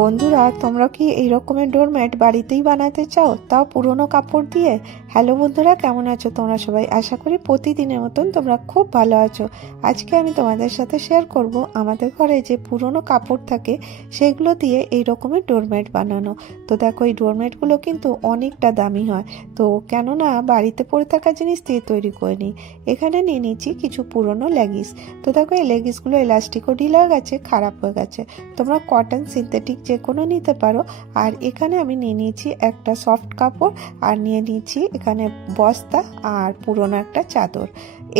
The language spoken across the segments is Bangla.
বন্ধুরা, তোমরা কি এই রকমের ডোরম্যাট বাড়িতেই বানাতে চাও? তাও পুরনো কাপড় দিয়ে? হ্যালো বন্ধুরা, কেমন আছো তোমরা সবাই? আশা করি প্রতিদিনের মতন তোমরা খুব ভালো আছো। আজকে আমি তোমাদের সাথে শেয়ার করব আমাদের ঘরে যে পুরনো কাপড় থাকে, সেগুলো দিয়ে এই রকমের ডোরম্যাট বানানো। তো দেখো, এই ডোরম্যাটগুলো কিন্তু অনেকটা দামি হয়। তো কেননা, বাড়িতে পড়ে থাকা জিনিস দিয়ে তৈরি করে নিই। এখানে নিয়ে নিচ্ছি কিছু পুরনো লেগিস। তো দেখো, এই লেগিসগুলো এলাস্টিকও ঢিলা গেছে, খারাপ হয়ে গেছে। তোমরা কটন সিনথেটিক যে কোনো নিতে পারো। আর এখানে আমি নিয়ে নিয়েছি একটা সফট কাপড় আর নিয়ে নিয়েছি এখানে বস্তা আর পুরোনো একটা চাদর।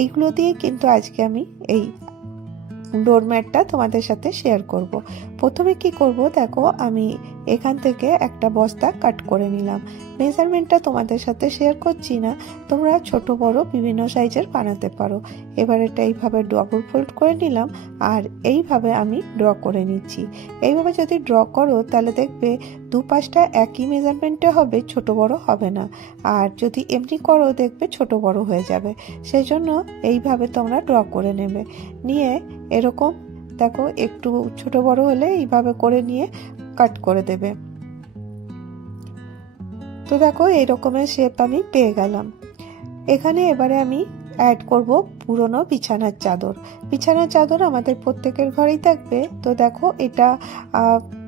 এইগুলো দিয়ে কিন্তু আজকে আমি এই ডোরম্যাটটা তোমাদের সাথে শেয়ার করব। প্রথমে কি করব? দেখো, আমি এখান থেকে একটা বস্তা কাট করে নিলাম। মেজারমেন্টটা তোমাদের সাথে শেয়ার করছি না। তোমরা ছোট, বড়, বিভিন্ন সাইজের বানাতে পারো। এবার এটা এইভাবে ডবল ফোল্ড করে নিলাম আর এইভাবে আমি ড্র করে নিচ্ছি। এইভাবে যদি ড্র করো, তাহলে দেখবে দু পাশটা একই মেজারমেন্টে হবে, ছোট, বড় হবে না। আর যদি এমনি করো, দেখবে ছোট, বড় হয়ে যাবে। সেই জন্য এইভাবে তোমরা ড্র করে নেবে। নিয়ে এরকম। দেখো, একটু ছোট বড় হলে এইভাবে করে নিয়ে কাট করে দেবে। তো দেখো এই রকমের শেপ আমি পেয়ে গেলাম। এখানে এবারে আমি অ্যাড করব পুরনো বিছানার চাদর। বিছানার চাদর আমাদের প্রত্যেকের ঘরেই থাকবে। তো দেখো, এটা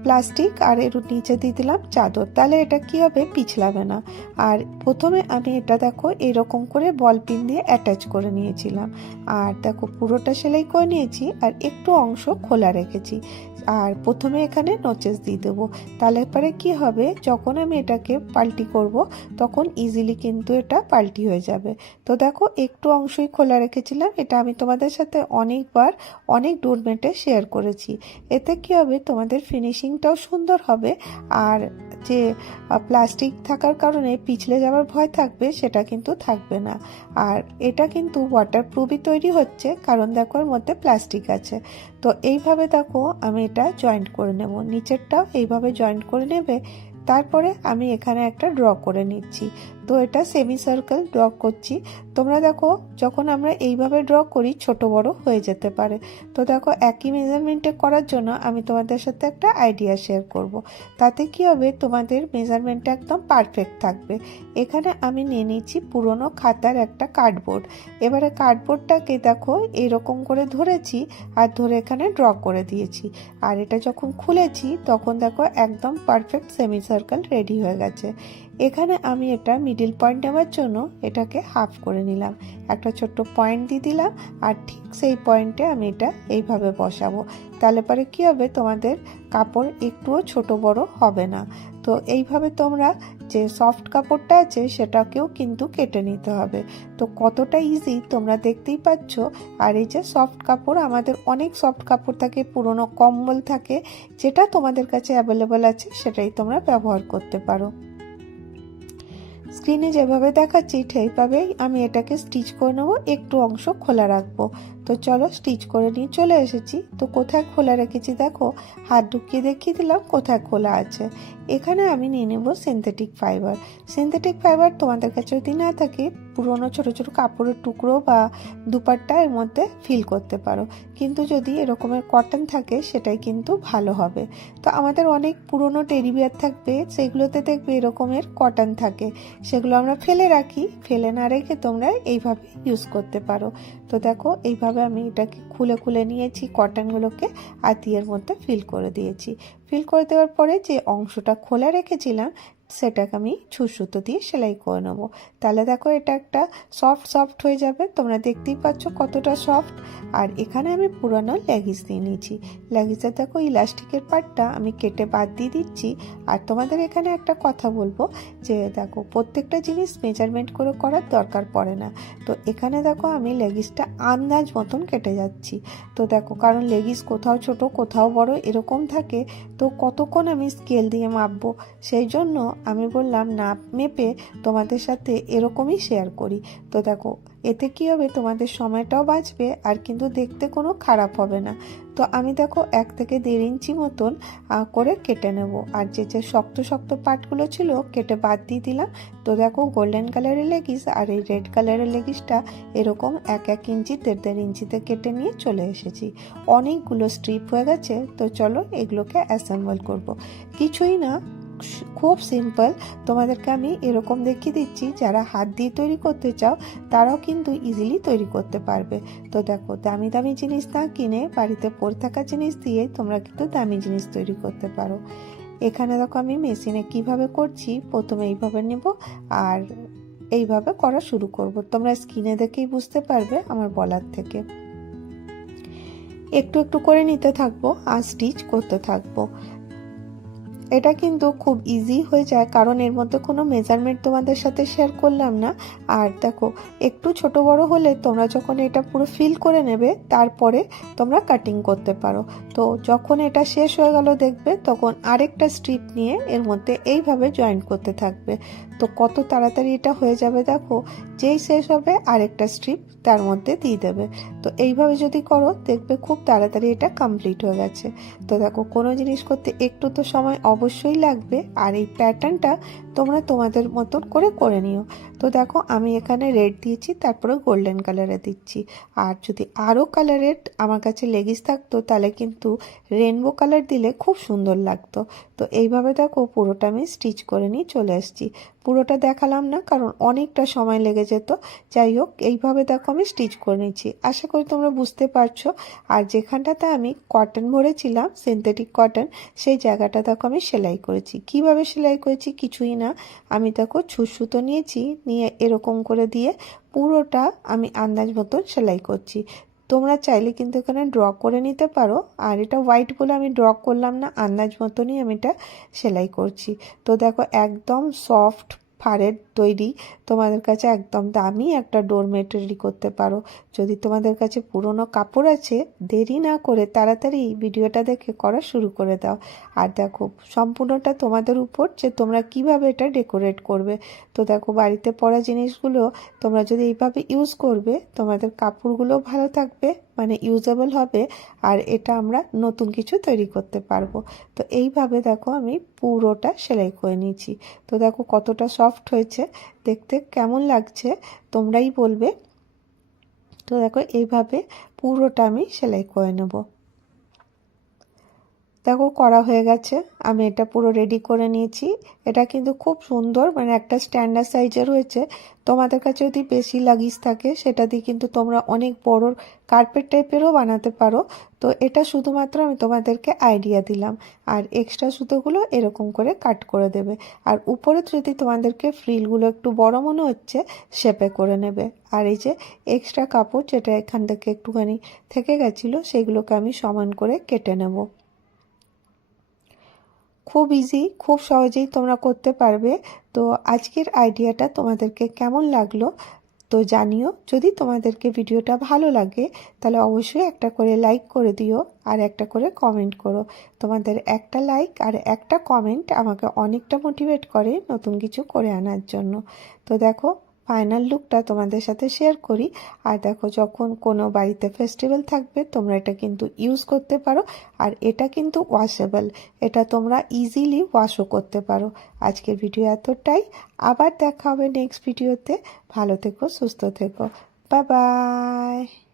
প্লাস্টিক আর এর নিচে দিয়ে দিলাম চাদর। তাহলে এটা কি হবে? পিছলাবে না আর প্রথমে আমি এটা দেখো, এরকম করে বল পিন দিয়ে অ্যাটাচ করে নিয়েছিলাম। আর দেখো, পুরোটা সেলাই করে নিয়েছি আর একটু অংশ খোলা রেখেছি। আর প্রথমে এখানে নোচেস দিয়ে দেবো। তাহলে পরে কি হবে? যখন আমি এটাকে পাল্টি করব, তখন ইজিলি কিন্তু এটা পাল্টি হয়ে যাবে। তো দেখো, একটু অংশই খোলা রেখেছিলাম। এটা আমি তোমাদের সাথে অনেকবার, অনেক ডোরমেটে শেয়ার করেছি। এতে কি হবে? তোমাদের ফিনিশিংটাও সুন্দর হবে। আর যে প্লাস্টিক থাকার কারণে পিছলে যাওয়ার ভয় থাকবে, সেটা কিন্তু থাকবে না। আর এটা কিন্তু ওয়াটারপ্রুফই তৈরি হচ্ছে, কারণ দেখো এর মধ্যে প্লাস্টিক আছে। তো এইভাবে দেখো আমি এটা জয়েন্ট করে নেব। নিচেরটাও এইভাবে জয়েন্ট করে নেবে, তারপরে আমি এখানে একটা ড্র করে নিচ্ছি। তো এটা সেমি সার্কেল ড্র করছি। তোমরা দেখো, যখন আমরা এইভাবে ড্র করি, ছোট বড় হয়ে যেতে পারে। তো দেখো, একই মেজারমেন্টে করার জন্য আমি তোমাদের সাথে একটা আইডিয়া শেয়ার করব। তাতে কি হবে, তোমাদের মেজারমেন্টটা একদম পারফেক্ট থাকবে। এখানে আমি নিয়ে নিচ্ছি পুরনো খাতার একটা কার্ডবোর্ড এবারে কার্ডবোর্ডটাকে দেখো, এরকম করে ধরেছি আর ধরে এখানে ড্র করে দিয়েছি। আর এটা যখন খুলেছি, তখন দেখো একদম পারফেক্ট সেমি সার্কেল রেডি হয়ে গেছে। এখানে আমি এটা মিডিল পয়েন্ট নেওয়ার জন্য এটাকে হাফ করে নিলাম। একটা ছোট্ট পয়েন্ট দিয়ে দিলাম আর ঠিক সেই পয়েন্টে আমি এটা এইভাবে বসাবো। তাহলে পরে কী হবে? তোমাদের কাপড় একটুও ছোট বড় হবে না। তো এইভাবে তোমরা যে সফট কাপড়টা আছে সেটাকেও কিন্তু কেটে নিতে হবে। তো কতটা ইজি তোমরা দেখতেই পাচ্ছ। আর এই যে সফট কাপড়, আমাদের অনেক সফট কাপড় থাকে, পুরনো কম্বল থাকে, যেটা তোমাদের কাছে অ্যাভেলেবল আছে, সেটাই তোমরা ব্যবহার করতে পারো। স্ক্রিনে যেভাবে দেখাচ্ছি সেইভাবেই আমি এটাকে স্টিচ করে নেব একটু অংশ খোলা রাখব। তো চলো স্টিচ করে নিয়ে চলে এসেছি। তো কোথায় খোলা রেখেছি দেখো, হাত ঢুকিয়ে দেখিয়ে দিলাম কোথায় খোলা আছে। এখানে আমি নিয়ে নেব সিনথেটিক ফাইবার সিনথেটিক ফাইবার তোমাদের কাছে যদি না থাকে, পুরোনো ছোট ছোট কাপড়ের টুকরো বা দুপাট্টা এর মধ্যে ফিল করতে পারো। কিন্তু যদি এরকমের কটন থাকে, সেটাই কিন্তু ভালো হবে। তো আমাদের অনেক পুরনো টেরিবিয়ার থাকবে, সেগুলোতে দেখবে এরকমের কটন থাকে। সেগুলো আমরা ফেলে রাখি, ফেলে না রেখে তোমরা এইভাবে ইউজ করতে পারো। তো দেখো, এইভাবে আমি এটাকে খুলে খুলে নিয়েছি কটনগুলোকে আর দিয়ের মধ্যে ফিল করে দিয়েছি। ফিল করে দেওয়ার পরে যে অংশটা খোলা রেখেছিলাম সেটাকে আমি ছুসুতো দিয়ে সেলাই করে নেব। তাহলে দেখো এটা একটা সফট সফট হয়ে যাবে। তোমরা দেখতেই পাচ্ছ কতটা সফট আর এখানে আমি পুরানো লেগিস দিয়ে নিয়েছি। লেগিসের দেখো ইলাস্টিকের পার্টটা আমি কেটে বাদ দিয়ে দিচ্ছি। আর তোমাদের এখানে একটা কথা বলব যে দেখো প্রত্যেকটা জিনিস মেজারমেন্ট করে করার দরকার পড়ে না। তো এখানে দেখো আমি লেগিসটা আন্দাজ মতন কেটে যাচ্ছি। তো দেখো কারণ লেগিস কোথাও ছোট, কোথাও বড় এরকম থাকে। তো কতক্ষণ আমি স্কেল দিয়ে মাপবো? সেই জন্য আমি বললাম, না, মেপে তোমাদের সাথে এরকমই শেয়ার করি। তো দেখো, এতে কি হবে? তোমাদের সময়টাও বাঁচবে আর কিন্তু দেখতে কোনো খারাপ হবে না। তো আমি দেখো এক থেকে দেড় ইঞ্চি মতন করে কেটে নেব। আর যে যে শক্ত শক্ত পার্টগুলো ছিল, কেটে বাদ দিয়ে দিলাম। তো দেখো গোল্ডেন কালারের লেগিস আর এই রেড কালারের লেগিসটা এরকম এক এক ইঞ্চি, দেড় দেড় ইঞ্চিতে কেটে নিয়ে চলে এসেছি। অনেকগুলো স্ট্রিপ হয়ে গেছে, তো চলো এগুলোকে অ্যাসেম্বল করব। কিছুই না খুব সিম্পল তোমাদেরকে আমি এরকম দেখিয়ে দিচ্ছি, যারা হাত দিয়ে তৈরি করতে চাও, তারাও কিন্তু ইজিলি তৈরি করতে পারবে। তো দেখো, দামি দামি জিনিস না কিনে বাড়িতে পড়ে থাকা জিনিস দিয়ে তোমরা কিন্তু দামি জিনিস তৈরি করতে পারো। এখানে দেখো আমি মেশিনে কীভাবে করছি, প্রথমে এইভাবে নেব আর এইভাবে করা শুরু করব। তোমরা স্কিনে দেখেই বুঝতে পারবে আমার বলার থেকে। একটু একটু করে নিতে থাকব আর স্টিচ করতে থাকব। এটা কিন্তু খুব ইজি হয়ে যায়, কারণ এর মধ্যে কোনো মেজারমেন্ট তোমাদের সাথে শেয়ার করলাম না। আর দেখো, একটু ছোট বড় হলে তোমরা যখন এটা পুরো ফিল করে নেবে, তারপরে তোমরা কাটিং করতে পারো। তো যখন এটা শেষ হয়ে গেল দেখবে, তখন আরেকটা স্ট্রিপ নিয়ে এর মধ্যে এইভাবে জয়েন করতে থাকবে। তো কত তাড়াতাড়ি এটা হয়ে যাবে দেখো, যেই শেষ হবে আরেকটা স্ট্রিপ তার মধ্যে দিয়ে দেবে। তো এইভাবে যদি করো, দেখবে খুব তাড়াতাড়ি এটা কমপ্লিট হয়ে গেছে। তো দেখো, কোনো জিনিস করতে একটু তো সময় অবশ্যই লাগবে আর এই প্যাটার্নটা তোমরা তোমাদের মতন করে করে নিও। তো দেখো, আমি এখানে রেড দিয়েছি তারপরে গোল্ডেন কালারে দিচ্ছি। আর যদি আরও কালারের আমার কাছে লেগিস থাকতো, তাহলে কিন্তু রেনবো কালার দিলে খুব সুন্দর লাগতো। তো এইভাবে দেখো, পুরোটা আমি স্টিচ করে নিয়ে চলে এসেছি পুরোটা দেখালাম না, কারণ অনেকটা সময় লেগে যেত। যাই হোক, এইভাবে দেখো আমি স্টিচ করে নিচ্ছি। আশা করি তোমরা বুঝতে পারছ। আর যেখানটাতে আমি কটন ভরেছিলাম সিনথেটিক কটন সেই জায়গাটা দেখো আমি সেলাই করেছি। কীভাবে সেলাই করেছি কিছুই না। আমি দেখো ছুঁচ সুতো নিয়েছি নিয়ে এরকম করে দিয়ে পুরোটা আমি আন্দাজ মতন সেলাই করছি। তোমরা চাইলে কিন্তু এখানে ড্র করে নিতে পারো। আর এটা হোয়াইট বলে আমি ড্র করলাম না, আন্দাজ মতনই আমি এটা সেলাই করছি। তো দেখো একদম সফট ফাড়ের তৈরি। তোমাদের কাছে একদম দামি একটা ডোরমেট রেডি করতে পারো। যদি তোমাদের কাছে পুরনো কাপড় আছে, দেরি না করে তাড়াতাড়ি ভিডিওটা দেখে করা শুরু করে দাও। আর দেখো, সম্পূর্ণটা তোমাদের উপর যে তোমরা কীভাবে এটা ডেকোরেট করবে। তো দেখো, বাড়িতে পরা জিনিসগুলো তোমরা যদি এইভাবে ইউজ করবে, তোমাদের কাপড়গুলো ভালো থাকবে। মানে ইউজেবল হবে আর এটা আমরা নতুন কিছু তৈরি করতে পারব। তো এইভাবে দেখো আমি পুরোটা সেলাই করে নিয়েছি। তো দেখো কতটা সফট হয়েছে, দেখতে কেমন লাগছে তোমরাই বলবে। তো দেখো এইভাবে পুরোটা আমি সেলাই করে নেব। দেখো করা হয়ে গেছে। আমি এটা পুরো রেডি করে নিয়েছি। এটা কিন্তু খুব সুন্দর মানে একটা স্ট্যান্ডার্ড সাইজের হয়েছে। তোমাদের কাছে যদি বেশি লাগিস থাকে, সেটা দিয়ে কিন্তু তোমরা অনেক বড় কার্পেট টাইপেরও বানাতে পারো। তো এটা শুধুমাত্র আমি তোমাদেরকে আইডিয়া দিলাম। আর এক্সট্রা সুতোগুলো এরকম করে কাট করে দেবে। আর উপরে যদি তোমাদেরকে ফ্রিলগুলো একটু বড় মনে হচ্ছে শেপে করে নেবে। আর এই যে এক্সট্রা কাপড়, যেটা এখান থেকে একটুখানি থেকে গেছিল, সেগুলোকে আমি সমান করে কেটে নেব। খুব ইজি খুব সহজেই তোমরা করতে পারবে। তো আজকের আইডিয়াটা তোমাদেরকে কেমন লাগল তো জানিও। যদি তোমাদেরকে ভিডিওটা ভালো লাগে, তাহলে অবশ্যই একটা করে লাইক করে দিও আর একটা করে কমেন্ট করো। তোমাদের একটা লাইক আর একটা কমেন্ট আমাকে অনেকটা মোটিভেট করে নতুন কিছু করে আনার জন্য। তো দেখো ফাইনাল লুকটা তোমাদের সাথে শেয়ার করি। আর দেখো, যখন কোনো বাড়িতে ফেস্টিভ্যাল থাকবে, তোমরা এটা কিন্তু ইউজ করতে পারো। আর এটা কিন্তু ওয়াশেবল এটা তোমরা ইজিলি ওয়াশও করতে পারো। আজকের ভিডিও এতটাই। আবার দেখা হবে নেক্সট ভিডিওতে ভালো থেকো, সুস্থ থেকো। Bye bye